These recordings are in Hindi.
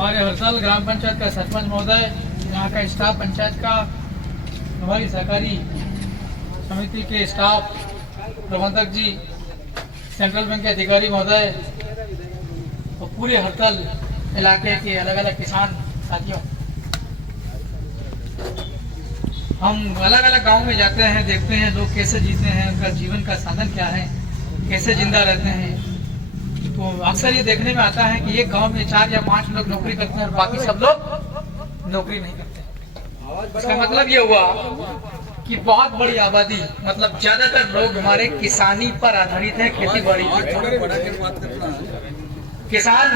हमारे हरसल ग्राम पंचायत का सरपंच महोदय, यहाँ का स्टाफ पंचायत का, हमारी सहकारी समिति के स्टाफ प्रबंधक जी, सेंट्रल बैंक के अधिकारी महोदय और पूरे हरसल इलाके के अलग अलग किसान साथियों, हम अलग अलग गांव में जाते हैं, देखते हैं लोग कैसे जीते हैं, उनका जीवन का साधन क्या है, कैसे जिंदा रहते हैं। तो अक्सर ये देखने में आता है कि एक गांव में 4 या 5 लोग नौकरी करते हैं और बाकी सब लोग नौकरी नहीं करते। इसका मतलब ये हुआ कि बहुत बड़ी आबादी, मतलब ज्यादातर लोग हमारे किसानी पर आधारित है, खेती बाड़ी किसान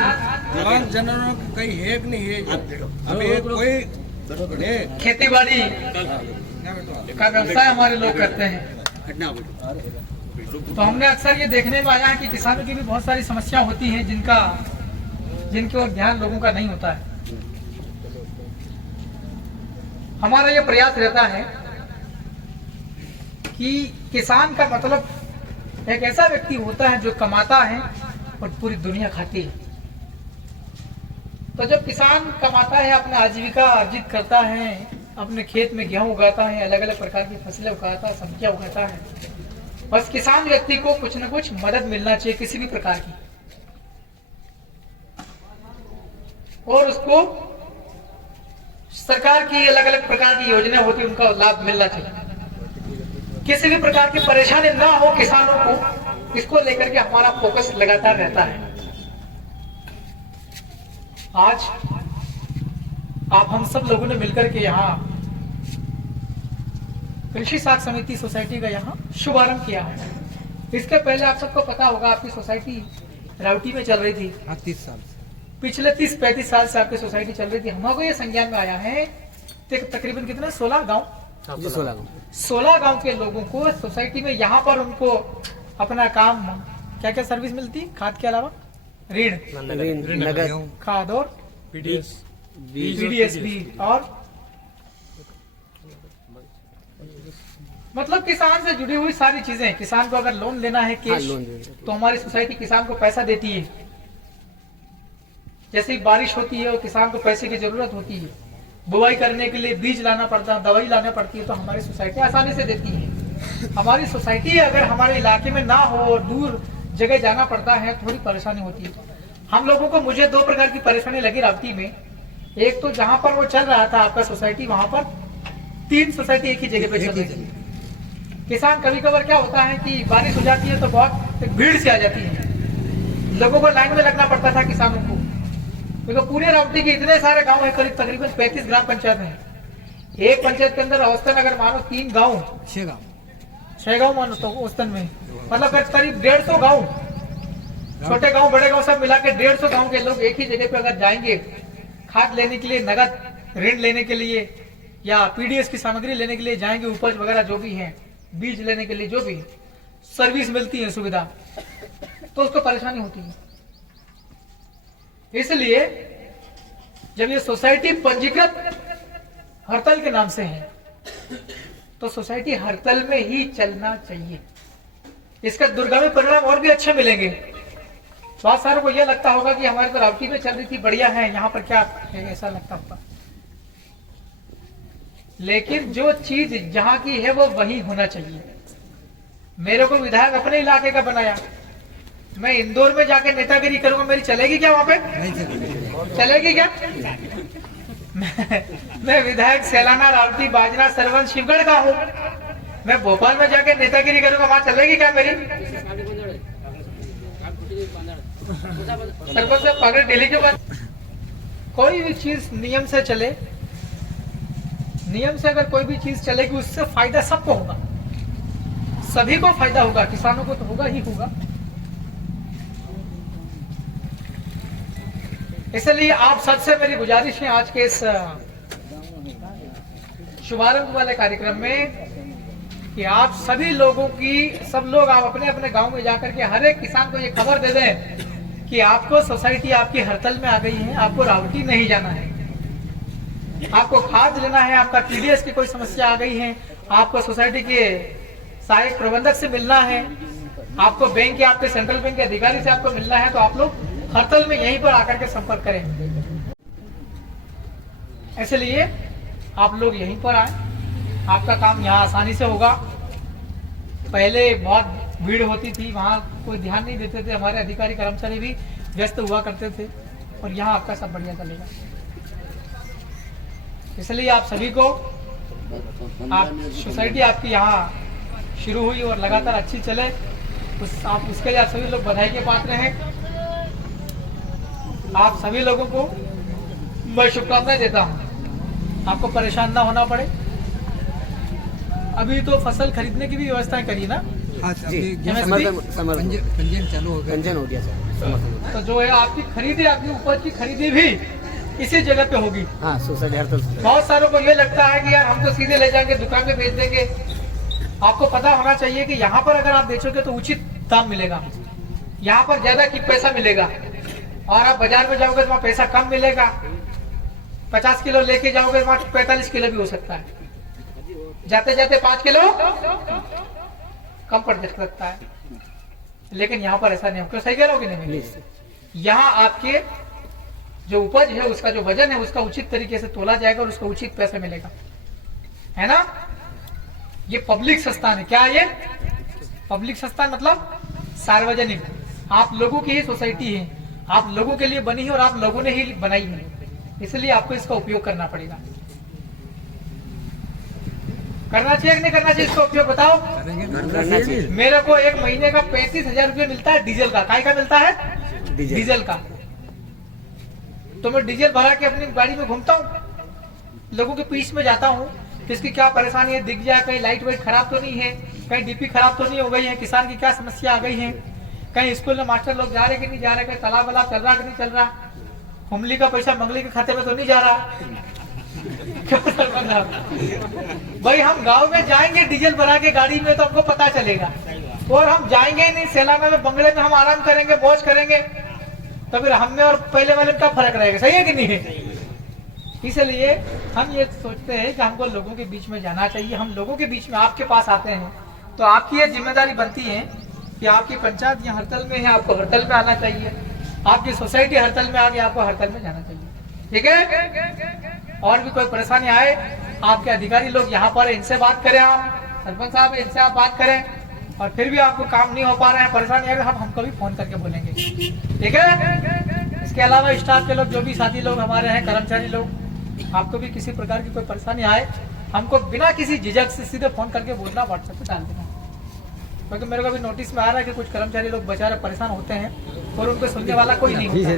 जनों कहीं है कि नहीं है, कोई खेती बाड़ी का व्यवसाय हमारे लोग करते हैं। तो हमने अक्सर ये देखने में आया है कि किसानों की भी बहुत सारी समस्या होती हैं जिनके ओर ध्यान लोगों का नहीं होता है। हमारा ये प्रयास रहता है कि किसान का मतलब एक ऐसा व्यक्ति होता है जो कमाता है और पूरी दुनिया खाती है। तो जब किसान कमाता है, अपना आजीविका अर्जित करता है, अपने खेत में गेहूं उगाता है, अलग अलग प्रकार की फसलें उगाता है, सब्जियां उगाता है, बस किसान व्यक्ति को कुछ न कुछ मदद मिलना चाहिए किसी भी प्रकार की, और उसको सरकार की अलग अलग प्रकार की योजना होती है, उनका लाभ मिलना चाहिए। किसी भी प्रकार की परेशानी ना हो किसानों को, इसको लेकर के हमारा फोकस लगातार रहता है। आज आप हम सब लोगों ने मिलकर के यहाँ कृषि साख समिति सोसाइटी का यहाँ शुभारंभ किया है। इसके पहले आप सबको पता होगा, आपकी सोसाइटी राउटी में चल रही थी 30 साल पिछले 30-35 साल से आपकी सोसाइटी चल रही थी। हमको ये संज्ञान में आया है तकरीबन कितना 16 गांव के लोगों को सोसाइटी में यहाँ पर उनको अपना काम, क्या क्या सर्विस मिलती, खाद के अलावा ऋण, खाद और पीडीएस भी, और मतलब किसान से जुड़ी हुई सारी चीजें। किसान को अगर लोन लेना है कैश, तो हमारी सोसाइटी किसान को पैसा देती है। जैसे ही बारिश होती है और किसान को पैसे की जरूरत होती है, बुआई करने के लिए बीज लाना पड़ता है, दवाई लाना पड़ती है, तो हमारी सोसाइटी आसानी से देती है। हमारी सोसाइटी अगर हमारे इलाके में ना हो और दूर जगह जाना पड़ता है, थोड़ी परेशानी होती है हम लोगों को। मुझे 2 प्रकार की परेशानी लगी रावटी में। एक तो जहां पर वो चल रहा था आपका सोसाइटी, वहां पर 3 सोसाइटी एक ही जगह पे चल रही थी। किसान कभी कभार क्या होता है कि बारिश हो जाती है तो बहुत भीड़ से आ जाती है, लोगों को लाइन में लगना पड़ता था किसानों को, क्योंकि पूरे रावटी के इतने सारे गांव है, करीब तकरीबन 35 ग्राम पंचायत है। एक पंचायत के अंदर औसतन अगर मानो 3 गाँव 6 गाँव मानो, तो औसतन में मतलब करीब 150 गाँव, छोटे गांव बड़े गांव सब मिला के 150 गांव के लोग एक ही जगह पे अगर जाएंगे खाद लेने के लिए, नगद ऋण लेने के लिए या पीडीएस की सामग्री लेने के लिए जाएंगे, उपज वगैरह जो भी है, बीज लेने के लिए जो भी सर्विस मिलती है, सुविधा, तो उसको परेशानी होती है। इसलिए जब ये सोसाइटी पंजीकृत हरतल के नाम से है, तो सोसाइटी हरतल में ही चलना चाहिए। इसका दुर्गामी परिणाम और भी अच्छे मिलेंगे। बहुत सारों को यह लगता होगा कि हमारी तो रावटी में चल रही थी, बढ़िया है, यहाँ पर क्या है, ऐसा लगता होगा। लेकिन जो चीज जहां की है वो वही होना चाहिए। मेरे को विधायक अपने इलाके का बनाया, मैं इंदौर में जाके नेतागिरी करूंगा, मेरी चलेगी क्या वहां पे? नहीं चलेगी क्या? मैं विधायक सैलाना, रावटी, बाजना, सरवन, शिवगढ़ का हूँ। मैं भोपाल में जाके नेतागिरी करूंगा, वहां चलेगी क्या मेरी? सरपंच साहब पकड़ डेली के बाद कोई भी चीज नियम से चले, नियम से अगर कोई भी चीज चलेगी उससे फायदा सबको होगा, सभी को फायदा होगा, किसानों को तो होगा ही होगा। इसलिए आप सबसे मेरी गुजारिश है आज के इस शुभारंभ वाले कार्यक्रम में कि आप सभी लोगों की, सब लोग आप अपने अपने गांव में जाकर के हर एक किसान को ये खबर दे दें कि आपको सोसाइटी आपकी हरतल में आ गई है, आपको रावटी नहीं जाना है, आपको खाद लेना है, आपका पीडीएस की कोई समस्या आ गई है, आपको सोसाइटी के सहायक प्रबंधक से मिलना है, आपको बैंक के, आपके सेंट्रल बैंक के अधिकारी से आपको मिलना है, तो आप लोग हरतल में यहीं पर आकर के संपर्क करें। इसलिए आप लोग यहीं पर आए, आपका काम यहाँ आसानी से होगा। पहले बहुत भीड़ होती थी, वहाँ कोई ध्यान नहीं देते थे, हमारे अधिकारी कर्मचारी भी व्यस्त हुआ करते थे, और यहाँ आपका सब बढ़िया चलेगा। इसलिए आप सभी को, आप सोसाइटी आपकी यहाँ शुरू हुई और लगातार अच्छी चले, आप उसके लिए आप सभी लोग बधाई के पात्र हैं। आप सभी लोगों को मैं शुभकामनाएं देता हूँ, आपको परेशान ना होना पड़े। अभी तो फसल खरीदने की भी व्यवस्थाएं करी ना? पंजीयन चालू हो गया, पंजीयन हो गया सर। तो जो है आपकी खरीदी, आपकी उपज की खरीदी भी इसी जगह पे होगी। हाँ, सोसाइटी हड़ताल। बहुत सारों को ये लगता है कि यार हम तो सीधे ले जाएंगे दुकान पे बेच देंगे। आपको पता होना चाहिए कि यहाँ पर अगर आप बेचोगे तो उचित दाम मिलेगा, यहाँ पर ज्यादा की पैसा मिलेगा, और आप बाजार में जाओगे तो वहाँ पैसा कम मिलेगा। 50 किलो लेके जाओगे तो वहाँ 45 किलो भी हो सकता है, जाते जाते 5 किलो कम पड़ सकता है। लेकिन यहाँ पर ऐसा नहीं हो। क्यों, सही कह रहा हो कि नहीं? यहाँ आपके जो उपज है, उसका जो वजन है, उसका उचित तरीके से तोला जाएगा और उसका उचित पैसा मिलेगा, है ना? ये पब्लिक संस्थान है। क्या ये पब्लिक संस्थान? मतलब सार्वजनिक, आप लोगों की ही सोसाइटी है, आप लोगों के लिए बनी है और आप लोगों ने ही बनाई है, इसलिए आपको इसका उपयोग करना पड़ेगा। करना चाहिए कि नहीं करना चाहिए इसका उपयोग, बताओ? करना चाहिए। मेरे को एक महीने का 35,000 रुपया मिलता है डीजल का। काय का मिलता है? डीजल का। तो मैं डीजल भरा के अपनी गाड़ी में घूमता हूँ, लोगों के बीच में जाता हूँ, किसकी क्या परेशानी है दिख जाए, कहीं लाइट वाइट खराब तो नहीं है, कहीं डीपी खराब तो नहीं हो गई है, किसान की क्या समस्या आ गई है, कहीं स्कूल में मास्टर लोग जा रहे कि नहीं जा रहे, कहीं तालाब वालाब चल रहा कि नहीं चल रहा, हुमली का पैसा मंगली के खाते में तो नहीं जा रहा। भाई हम गांव में जाएंगे डीजल भरा के गाड़ी में तो हमको पता चलेगा, और हम जाएंगे ही नहीं सेला में, बंगले में हम आराम करेंगे, मौज करेंगे, तो फिर हम में और पहले वाले में क्या फर्क रहेगा? सही है कि नहीं है? इसलिए हम ये सोचते हैं कि हमको लोगों के बीच में जाना चाहिए। हम लोगों के बीच में आपके पास आते हैं तो आपकी ये जिम्मेदारी बनती है कि आपकी पंचायत यहाँ हड़ताल में है, आपको हड़ताल में आना चाहिए, आपकी सोसाइटी हड़ताल में आ गई, आपको हड़ताल में जाना चाहिए। ठीक है? और भी कोई परेशानी आए, आपके अधिकारी लोग यहाँ पर, इनसे बात करें, आप सरपंच साहब इनसे आप बात करें, और फिर भी आपको काम नहीं हो पा रहे हैं, परेशानी आएगा, हम हमको भी फोन करके बोलेंगे। ठीक है? इसके अलावा स्टाफ के लोग, जो भी साथी लोग हमारे हैं, कर्मचारी लोग, आपको भी किसी प्रकार की कोई परेशानी आए, हमको बिना किसी झिझक से सीधे फोन करके बोलना, व्हाट्सएप पे डाल देना। क्योंकि मेरे को भी नोटिस में आ रहा है कि कुछ कर्मचारी लोग बेचारे परेशान होते हैं और उनको सुनने वाला कोई नहीं होता है।